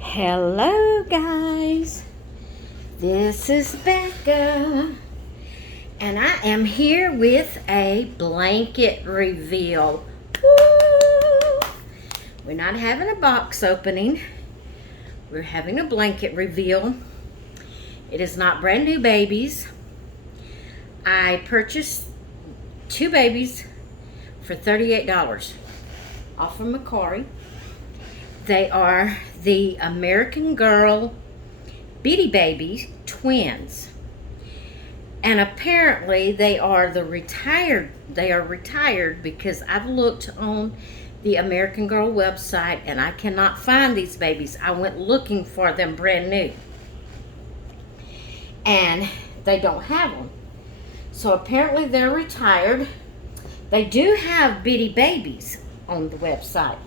Hello guys, this is Becca and I am here with a blanket reveal. Woo! We're not having a box opening, we're having a blanket reveal. It is not brand new babies. I purchased two babies for $38 off of Macari. They are the American Girl Beady Baby twins. And apparently they are retired because I've looked on the American Girl website and I cannot find these babies. I went looking for them brand new. And they don't have them. So apparently they're retired. They do have Bitty Babies on the website,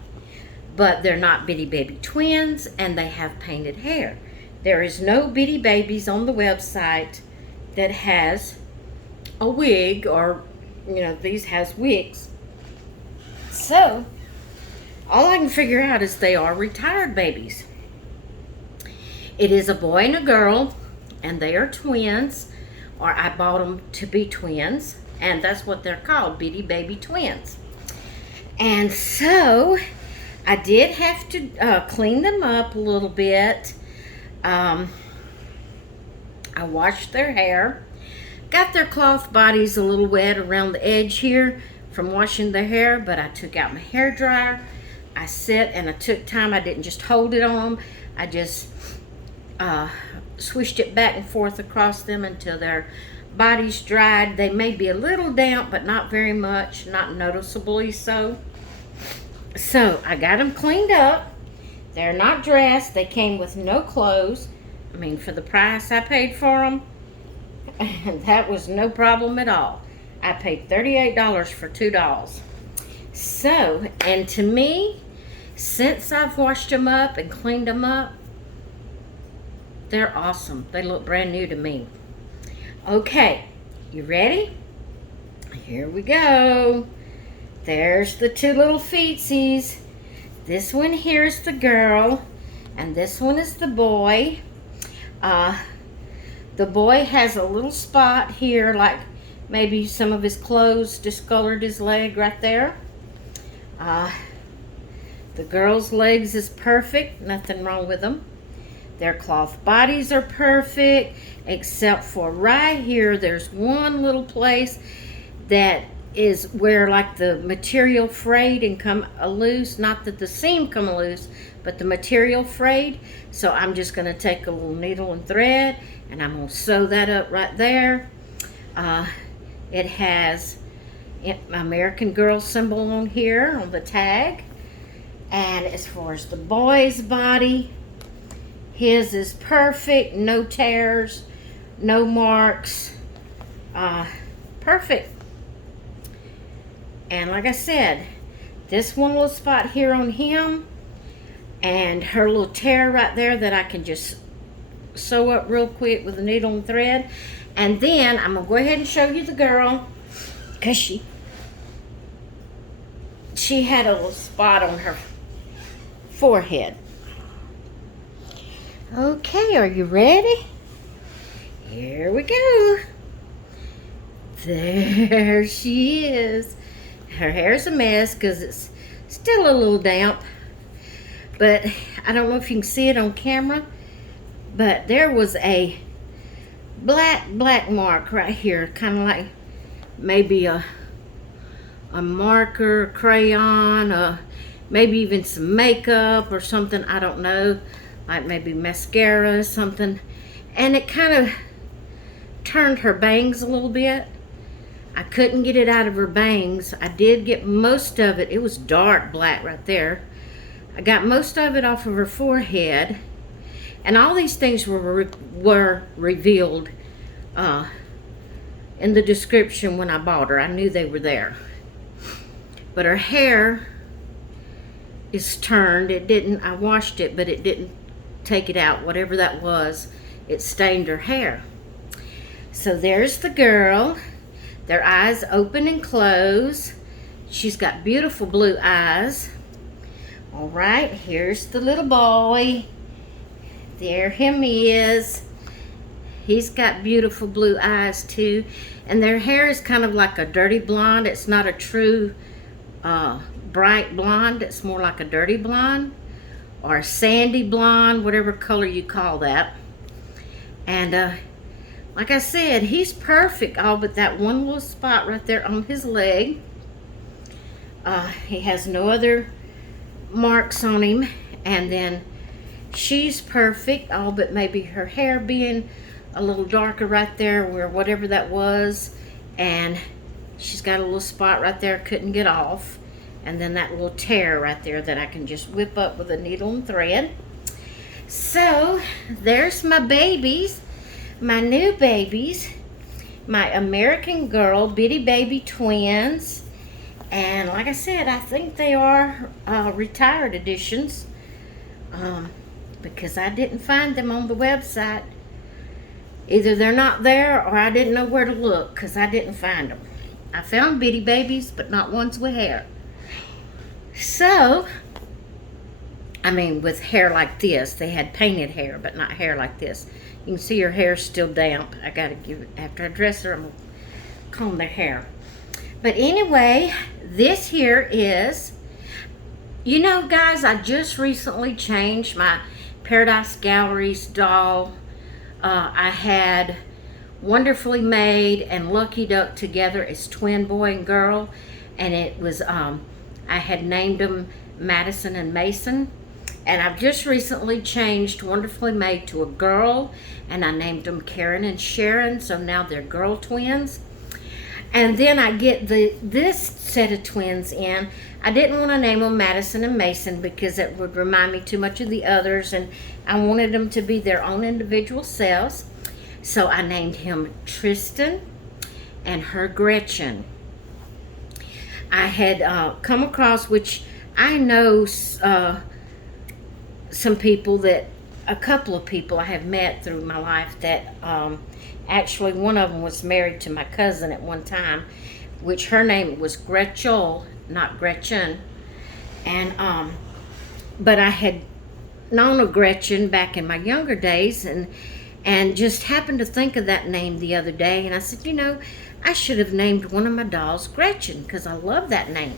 but they're not Bitty Baby twins, and they have painted hair. There is no Bitty Babies on the website that has a wig, or these has wigs. So all I can figure out is they are retired babies. It is a boy and a girl, and they are twins, or I bought them to be twins, and that's what they're called, Bitty Baby twins. And so I did have to clean them up a little bit. I washed their hair. Got their cloth bodies a little wet around the edge here from washing their hair, but I took out my hair dryer. I set and I took time. I didn't just hold it on them. I just swished it back and forth across them until their bodies dried. They may be a little damp, but not very much, not noticeably so. So I got them cleaned up. They're not dressed. They came with no clothes. I mean, for the price I paid for them, that was no problem at all. I paid $38 for two dolls. So, and to me, since I've washed them up and cleaned them up, they're awesome. They look brand new to me. Okay, you ready? Here we go. There's the two little feetsies. This one here is the girl, and this one is the boy. The boy has a little spot here, like maybe some of his clothes discolored his leg right there. The girl's legs is perfect, nothing wrong with them. Their cloth bodies are perfect, except for right here, there's one little place that is where like the material frayed and come loose. Not that the seam come loose, but the material frayed. So I'm just going to take a little needle and thread and I'm going to sew that up right there. It has American Girl symbol on here on the tag. And as far as the boy's body, his is perfect, no tears, no marks, perfect. And like I said, this one little spot here on him and her little tear right there that I can just sew up real quick with a needle and thread. And then I'm going to go ahead and show you the girl, because she had a little spot on her forehead. Okay, are you ready? Here we go. There she is. Her hair's a mess because it's still a little damp. But I don't know if you can see it on camera, but there was a black mark right here, kind of like maybe a marker, crayon, maybe even some makeup or something, I don't know, like maybe mascara or something. And it kind of turned her bangs a little bit. I couldn't get it out of her bangs. I did get most of it. It was dark black right there. I got most of it off of her forehead. And all these things were revealed in the description when I bought her. I knew they were there. But her hair is turned. It didn't, I washed it, but it didn't take it out. Whatever that was, it stained her hair. So there's the girl. Their eyes open and close. She's got beautiful blue eyes. All right, here's the little boy. There him is. He's got beautiful blue eyes too. And their hair is kind of like a dirty blonde. It's not a true bright blonde. It's more like a dirty blonde or a sandy blonde, whatever color you call that. And like I said, he's perfect, all but that one little spot right there on his leg. He has no other marks on him. And then she's perfect, all but maybe her hair being a little darker right there where whatever that was. And she's got a little spot right there, couldn't get off. And then that little tear right there that I can just whip up with a needle and thread. So there's my babies, my new babies, my American Girl Bitty Baby twins. And like I said, I think they are retired editions because I didn't find them on the website. Either they're not there or I didn't know where to look because I didn't find them. I found bitty babies, but not ones with hair. So, I mean, with hair like this. They had painted hair, but not hair like this. You can see her hair's still damp. I gotta give it, after I dress her, I'm gonna comb their hair. But anyway, this here is, you know guys, I just recently changed my Paradise Galleries doll. I had Wonderfully Made and Lucky Duck together as twin boy and girl. And it was, I had named them Madison and Mason. And I've just recently changed Wonderfully Made to a girl. And I named them Karen and Sharon. So now they're girl twins. And then I get this set of twins in. I didn't want to name them Madison and Mason because it would remind me too much of the others, and I wanted them to be their own individual selves. So I named him Tristan and her Gretchen. I had come across, which I know some people that, a couple of people I have met through my life that actually one of them was married to my cousin at one time, which her name was Gretchel, not Gretchen. And but I had known a Gretchen back in my younger days, and just happened to think of that name the other day, and I said, you know, I should have named one of my dolls Gretchen because I love that name.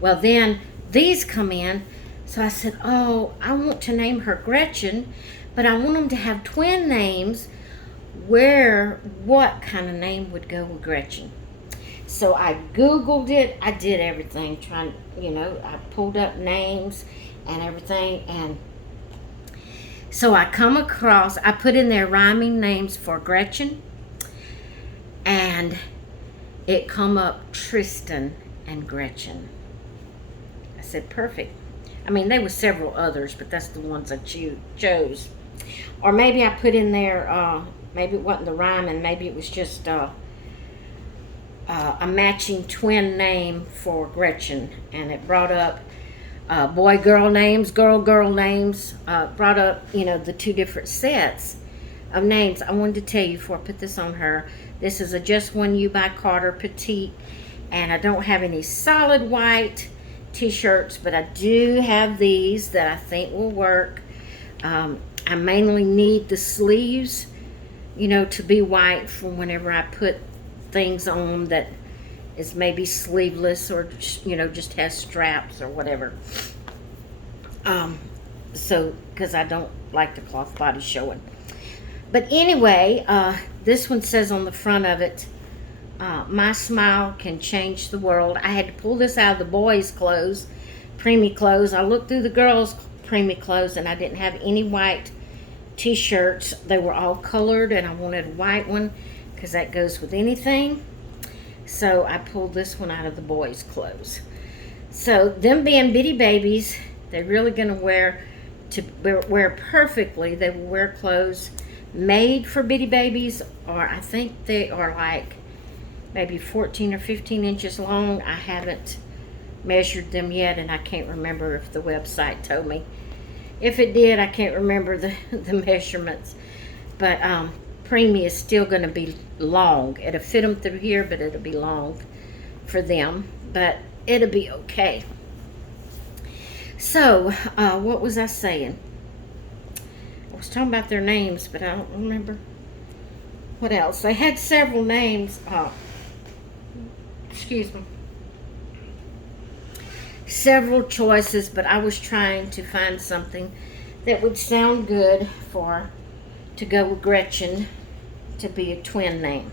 Well, then these come in, so I said, oh, I want to name her Gretchen, but I want them to have twin names. What kind of name would go with Gretchen? So I Googled it. I did everything, trying, you know, I pulled up names and everything. And so I come across, I put in there rhyming names for Gretchen. And it come up Tristan and Gretchen. I said, perfect. I mean, there were several others, but that's the ones I chose. Or maybe I put in there, maybe it wasn't the rhyme, and maybe it was just a matching twin name for Gretchen. And it brought up boy-girl names, girl-girl names. Brought up, you know, the two different sets of names. I wanted to tell you before I put this on her, this is a Just One You by Carter Petite. And I don't have any solid white t-shirts, but I do have these that I think will work. I mainly need the sleeves, you know, to be white for whenever I put things on them that is maybe sleeveless or, you know, just has straps or whatever. So, because I don't like the cloth body showing. But anyway, this one says on the front of it, my smile can change the world. I had to pull this out of the boys' clothes, preemie clothes. I looked through the girls' preemie clothes and I didn't have any white t-shirts. They were all colored and I wanted a white one because that goes with anything. So I pulled this one out of the boys' clothes. So them being bitty babies, they're really going to wear perfectly. They will wear clothes made for bitty babies, or I think they are like maybe 14 or 15 inches long. I haven't measured them yet, and I can't remember if the website told me. If it did, I can't remember the measurements. But preemie is still going to be long. It'll fit them through here, but it'll be long for them. But it'll be okay. So, what was I saying? I was was talking about their names, but I don't remember what else. They had several names. Excuse me. Several choices, but I was trying to find something that would sound good to go with Gretchen to be a twin name.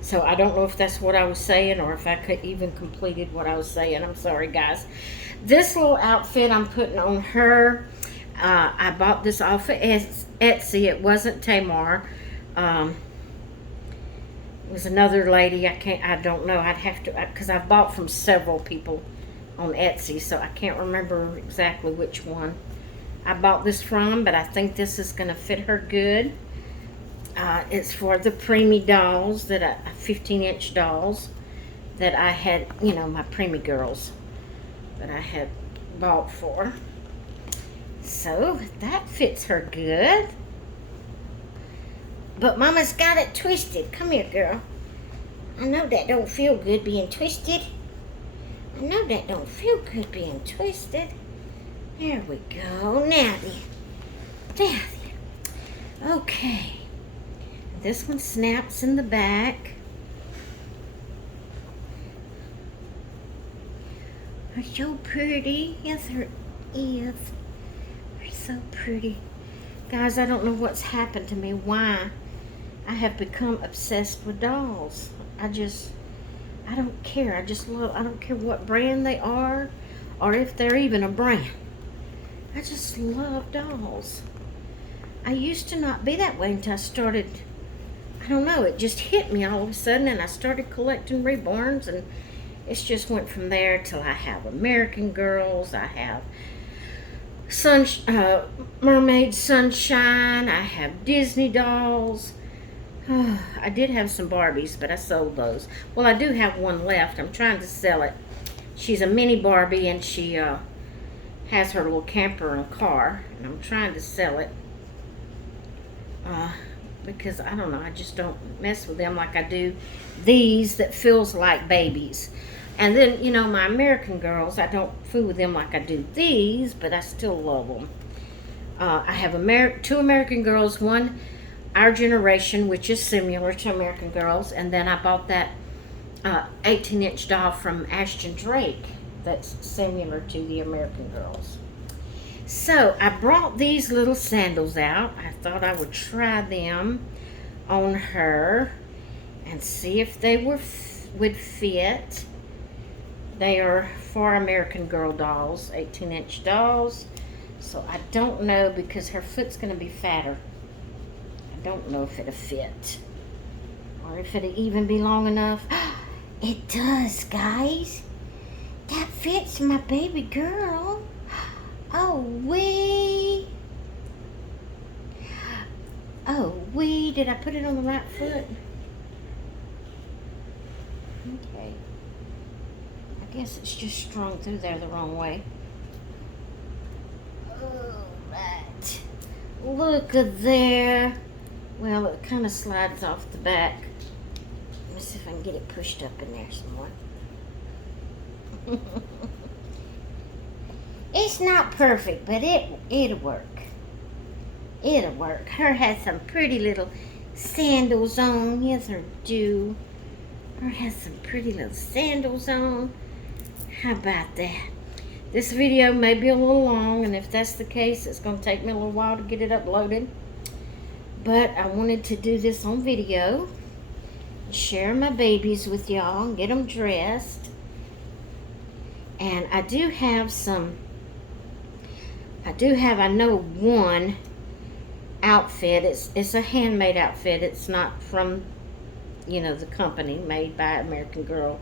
So I don't know if that's what I was saying or if I could even completed what I was saying. I'm sorry, guys. This little outfit I'm putting on her, I bought this off of Etsy. It wasn't Tamar. It was another lady. I don't know. I'd have to, because I've bought from several people on Etsy, so I can't remember exactly which one I bought this from, but I think this is going to fit her good. It's for the preemie dolls, 15-inch dolls that I had, my preemie girls that I had bought for. So that fits her good. But Mama's got it twisted. Come here, girl. I know that don't feel good being twisted. I know that don't feel good being twisted. There we go. Now then. Okay. This one snaps in the back. They're so pretty. Yes, her is. They're so pretty. Guys, I don't know what's happened to me. Why I have become obsessed with dolls. I don't care. I don't care what brand they are or if they're even a brand. I just love dolls. I used to not be that way until I started, I don't know, it just hit me all of a sudden and I started collecting reborns, and it's just went from there till I have American Girls, I have Mermaid Sunshine, I have Disney dolls. I did have some Barbies, but I sold those. Well, I do have one left. I'm trying to sell it. She's a mini Barbie, and she has her little camper and car, and I'm trying to sell it because I don't know, I just don't mess with them like I do these that feels like babies. And then, my American Girls, I don't fool with them like I do these, but I still love them. I have two American Girls, one Our Generation, which is similar to American Girls, and then I bought that 18-inch doll from Ashton Drake that's similar to the American Girls. So I brought these little sandals out. I thought I would try them on her and see if they would fit. They are for American Girl dolls, 18-inch dolls. So I don't know, because her foot's going to be fatter. I don't know if it'll fit or if it'll even be long enough. It does, guys. That fits my baby girl. Oh, wee. Did I put it on the right foot? Okay. I guess it's just strung through there the wrong way. All right. Look at there. Well, it kind of slides off the back. Let me see if I can get it pushed up in there some more. It's not perfect, but it'll work. It'll work. Her has some pretty little sandals on. Yes, her do. Her has some pretty little sandals on. How about that? This video may be a little long, and if that's the case, it's going to take me a little while to get it uploaded. But I wanted to do this on video, share my babies with y'all, and get them dressed. And I do have I know one outfit. It's a handmade outfit. It's not from, the company, made by American Girl.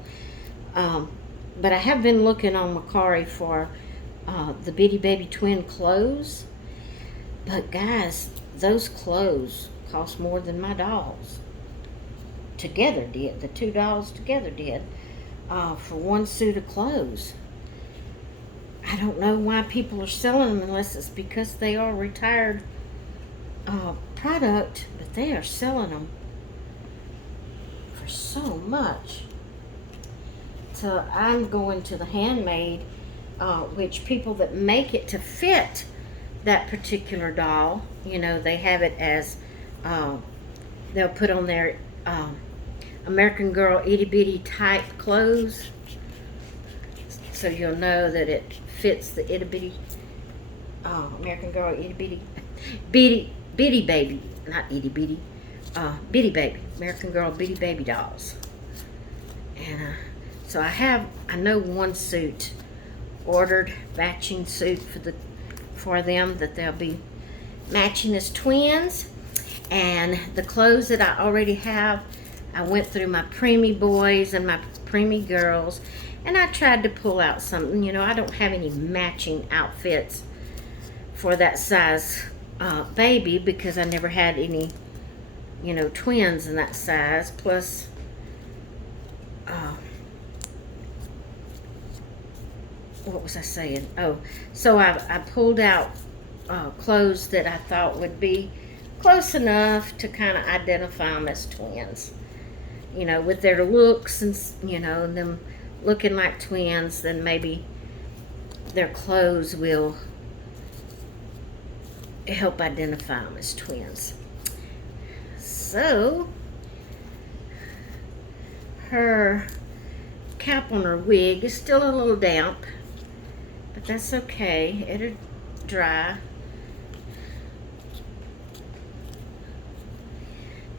But I have been looking on Mercari for the Bitty Baby Twin clothes. But guys, those clothes cost more than my dolls together did. The two dolls together did for one suit of clothes. I don't know why people are selling them unless it's because they are retired product, but they are selling them for so much. So I'm going to the handmade, which people that make it to fit that particular doll. You know, they have it as, they'll put on their American Girl itty bitty type clothes, so you'll know that it fits the itty bitty American Girl itty bitty baby, not itty bitty, bitty baby, American Girl bitty baby dolls. And so I know one suit ordered, matching suit for them that they'll be matching as twins. And the clothes that I already have, I went through my preemie boys and my preemie girls, and I tried to pull out something. You know, I don't have any matching outfits for that size baby, because I never had any, you know, twins in that size. Plus, what was I saying? Oh, so I pulled out clothes that I thought would be close enough to kind of identify them as twins. You know, with their looks and, you know, them looking like twins, then maybe their clothes will help identify them as twins. So, her cap on her wig is still a little damp, but that's okay. It'll dry.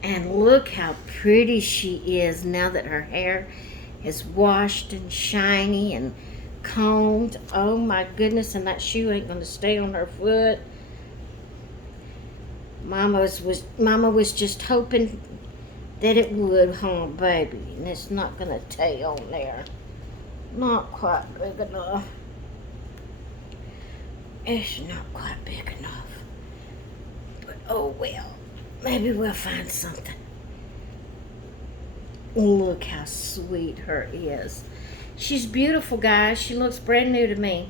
And look how pretty she is now that her hair is washed and shiny and combed. Oh my goodness, and that shoe ain't gonna stay on her foot. Mama was just hoping that it would, huh, baby? And it's not gonna stay on there. Not quite big enough. It's not quite big enough. But oh well. Maybe we'll find something. Look how sweet her is. She's beautiful, guys. She looks brand new to me.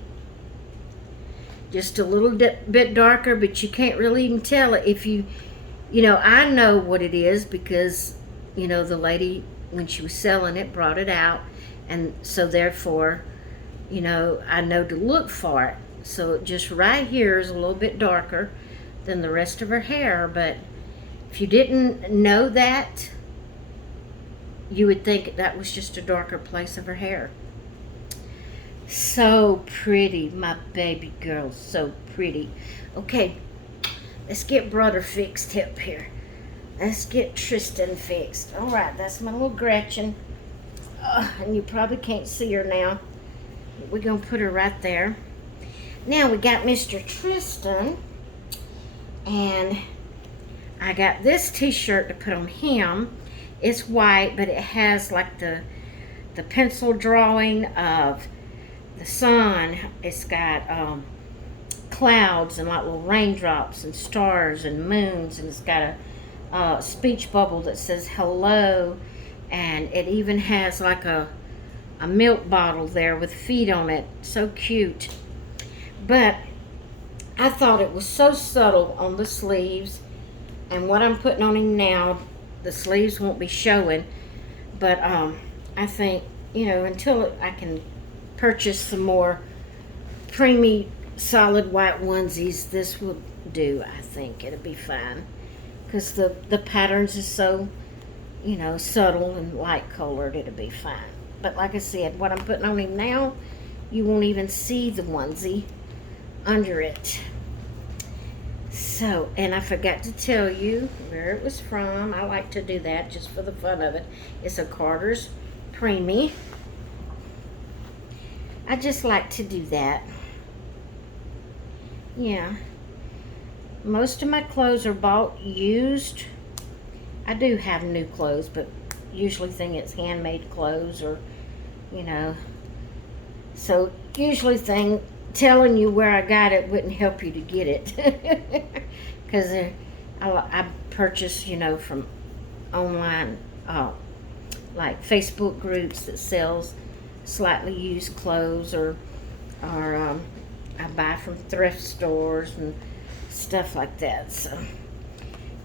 Just a little bit darker, but you can't really even tell it if you know, I know what it is because, you know, the lady, when she was selling it, brought it out. And so therefore, you know, I know to look for it. So just right here is a little bit darker than the rest of her hair, but if you didn't know that, you would think that was just a darker place of her hair. So pretty, my baby girl, so pretty. Okay, let's get brother fixed up here. Let's get Tristan fixed. All right, that's my little Gretchen. And you probably can't see her now. We're going to put her right there. Now we got Mr. Tristan, and I got this t-shirt to put on him. It's white, but it has like the pencil drawing of the sun. It's got clouds and like little raindrops and stars and moons, and it's got a speech bubble that says hello, and it even has like a milk bottle there with feet on it. So cute. But I thought it was so subtle on the sleeves. And what I'm putting on him now, the sleeves won't be showing. But I think, you know, until I can purchase some more preemie solid white onesies, this will do. I think it'll be fine. Because the patterns is so, you know, subtle and light colored, it'll be fine. But like I said, what I'm putting on him now, you won't even see the onesie under it. So, and I forgot to tell you where it was from. I like to do that just for the fun of it. It's a Carter's Preemie. I just like to do that. Yeah. Most of my clothes are bought used. I do have new clothes, but usually think it's handmade clothes, or, you know. So, usually telling you where I got it wouldn't help you to get it. Because I purchase, you know, from online, like Facebook groups that sells slightly used clothes, or I buy from thrift stores and stuff like that. So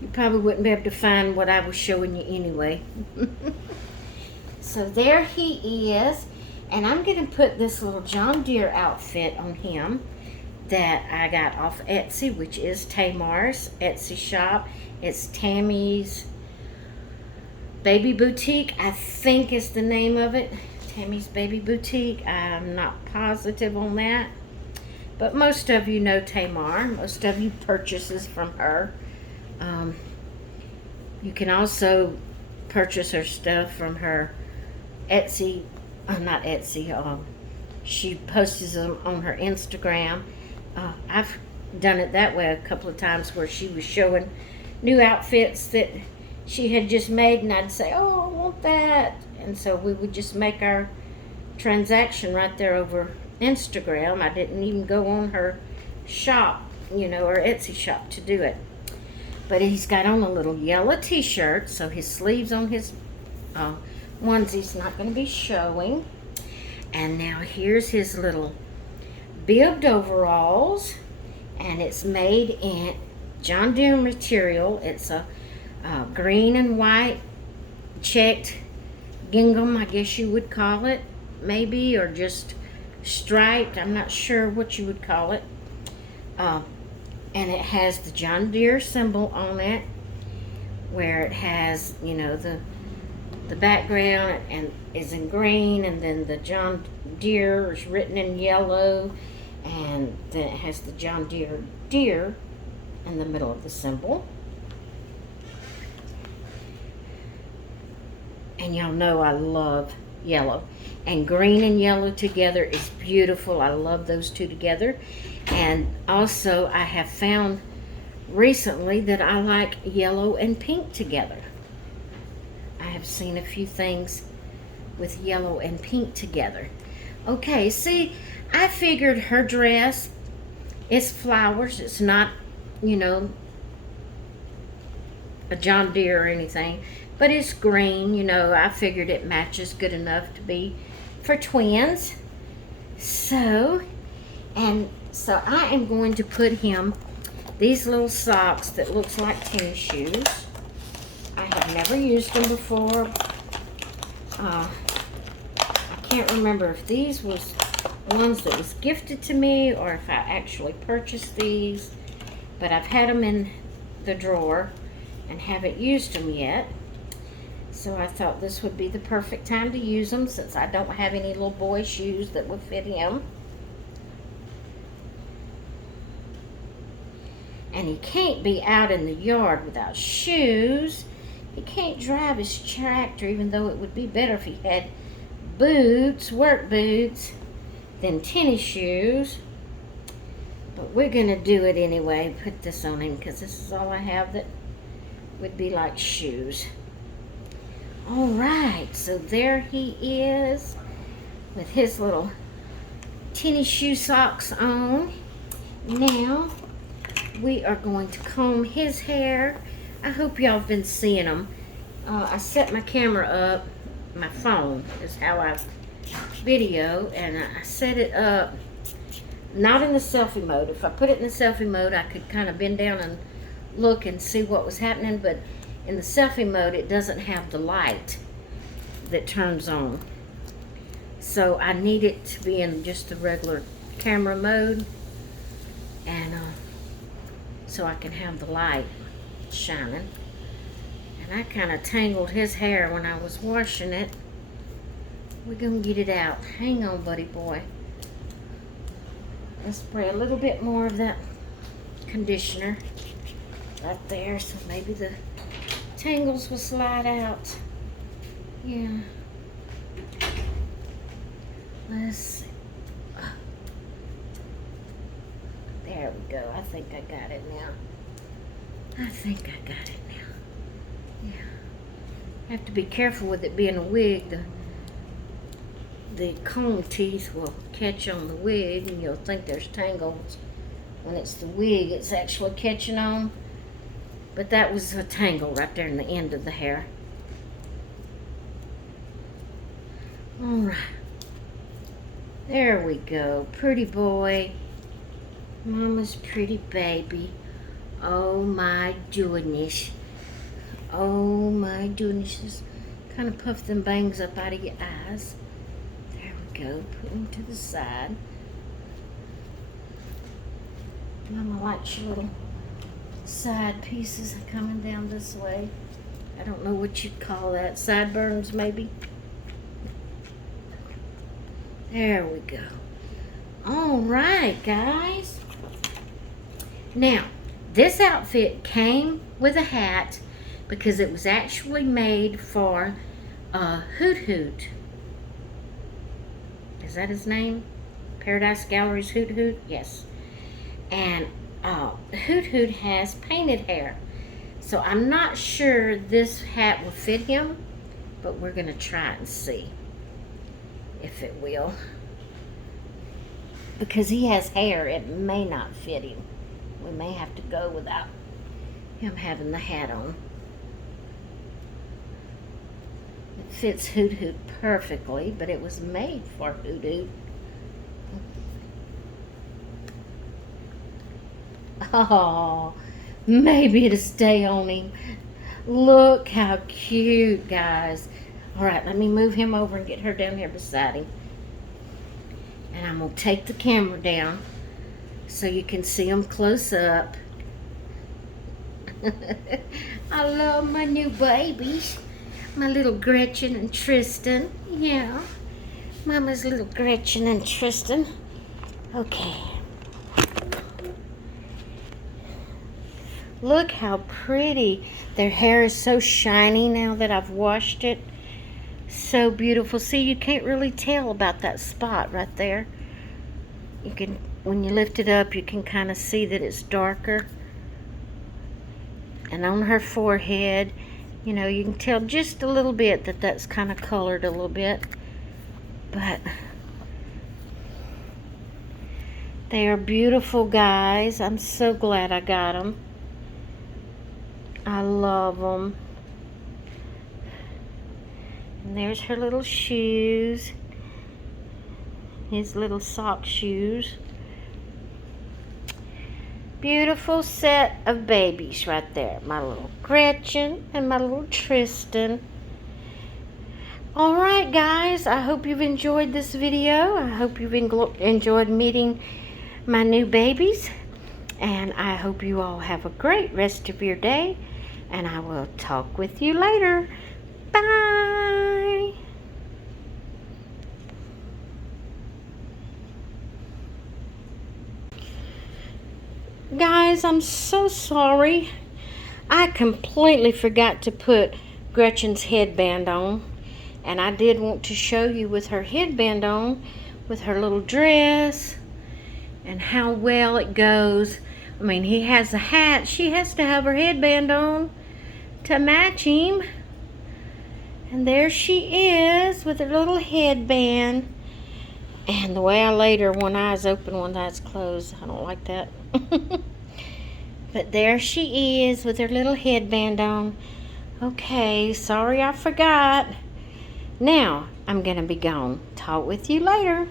you probably wouldn't be able to find what I was showing you anyway. So there he is. And I'm going to put this little John Deere outfit on him. that I got off Etsy, which is Tamar's Etsy shop. It's Tammy's Baby Boutique, I think is the name of it. Tammy's Baby Boutique. I'm not positive on that. But most of you know Tamar. Most of you purchases from her. You can also purchase her stuff from her Etsy. Not Etsy. She posts them on her Instagram. I've done it that way a couple of times where she was showing new outfits that she had just made, and I'd say, oh, I want that. And so we would just make our transaction right there over Instagram. I didn't even go on her shop, her Etsy shop to do it. But he's got on a little yellow t-shirt, so his sleeves on his onesie's not going to be showing. And now here's his little bibbed overalls, and it's made in John Deere material. It's a green and white checked gingham, I guess you would call it, maybe, or just striped. I'm not sure what you would call it. And it has the John Deere symbol on it, where it has, the background and is in green, and then the John Deere is written in yellow, and then it has the John Deere in the middle of the symbol. And y'all know I love yellow, and green and yellow together is beautiful. I love those two together. And also I have found recently that I like yellow and pink together. I have seen a few things with yellow and pink together. Okay, see, I figured her dress is flowers. It's not, a John Deere or anything, but it's green. I figured it matches good enough to be for twins. So I am going to put him these little socks that looks like tennis shoes. I have never used them before. I can't remember if these was ones that was gifted to me or if I actually purchased these, but I've had them in the drawer and haven't used them yet. So I thought this would be the perfect time to use them, since I don't have any little boy shoes that would fit him. And he can't be out in the yard without shoes. He can't drive his tractor, even though it would be better if he had boots, work boots, than tennis shoes. But we're going to do it anyway. Put this on him because this is all I have that would be like shoes. All right, so there he is with his little tennis shoe socks on. Now we are going to comb his hair. I hope y'all have been seeing them. I set my camera up. My phone is how I video, and I set it up not in the selfie mode. If I put it in the selfie mode, I could kind of bend down and look and see what was happening, but in the selfie mode, it doesn't have the light that turns on. So I need it to be in just the regular camera mode, and so I can have the light shining. And I kind of tangled his hair when I was washing it. We're gonna get it out. Hang on, buddy boy. Let's spray a little bit more of that conditioner right there, so maybe the tangles will slide out. Yeah. Let's see. There we go. I think I got it now. I think I got it now. Yeah. I have to be careful with it being a wig. The comb teeth will catch on the wig, and you'll think there's tangles. When it's the wig, it's actually catching on. But that was a tangle right there in the end of the hair. All right. There we go. Pretty boy. Mama's pretty baby. Oh my goodness. Oh my goodness. Just kind of puff them bangs up out of your eyes. There we go. Put them to the side. Mama likes your little side pieces coming down this way. I don't know what you'd call that. Sideburns, maybe? There we go. All right, guys. Now, this outfit came with a hat because it was actually made for Hoot Hoot. Is that his name? Paradise Gallery's Hoot Hoot? Yes. And Hoot Hoot has painted hair. So I'm not sure this hat will fit him, but we're going to try and see if it will. Because he has hair, it may not fit him. We may have to go without him having the hat on. It fits Hoot Hoot perfectly, but it was made for Hoot Hoot. Oh, maybe it'll stay on him. Look how cute, guys. All right, let me move him over and get her down here beside him. And I'm going to take the camera down so you can see him close up. I love my new babies. My little Gretchen and Tristan. Yeah, Mama's little Gretchen and Tristan. Okay. Look how pretty. Their hair is so shiny now that I've washed it. So beautiful. See, you can't really tell about that spot right there. You can, when you lift it up, you can kind of see that it's darker. And on her forehead, you know, you can tell just a little bit that that's kind of colored a little bit. But they are beautiful, guys. I'm so glad I got them. I love them. And there's her little shoes. His little sock shoes. Beautiful set of babies right there. My little Gretchen and my little Tristan. Alright, guys. I hope you've enjoyed this video. I hope you've enjoyed meeting my new babies. And I hope you all have a great rest of your day. And I will talk with you later. Bye. Guys, I'm so sorry. I completely forgot to put Gretchen's headband on. And I did want to show you with her headband on, with her little dress, and how well it goes. I mean, he has a hat. She has to have her headband on to match him. And there she is with her little headband. And the way I laid her, one eye's open, one eye's closed. I don't like that. But there she is with her little headband on. Okay, sorry I forgot. Now, I'm going to be gone. Talk with you later.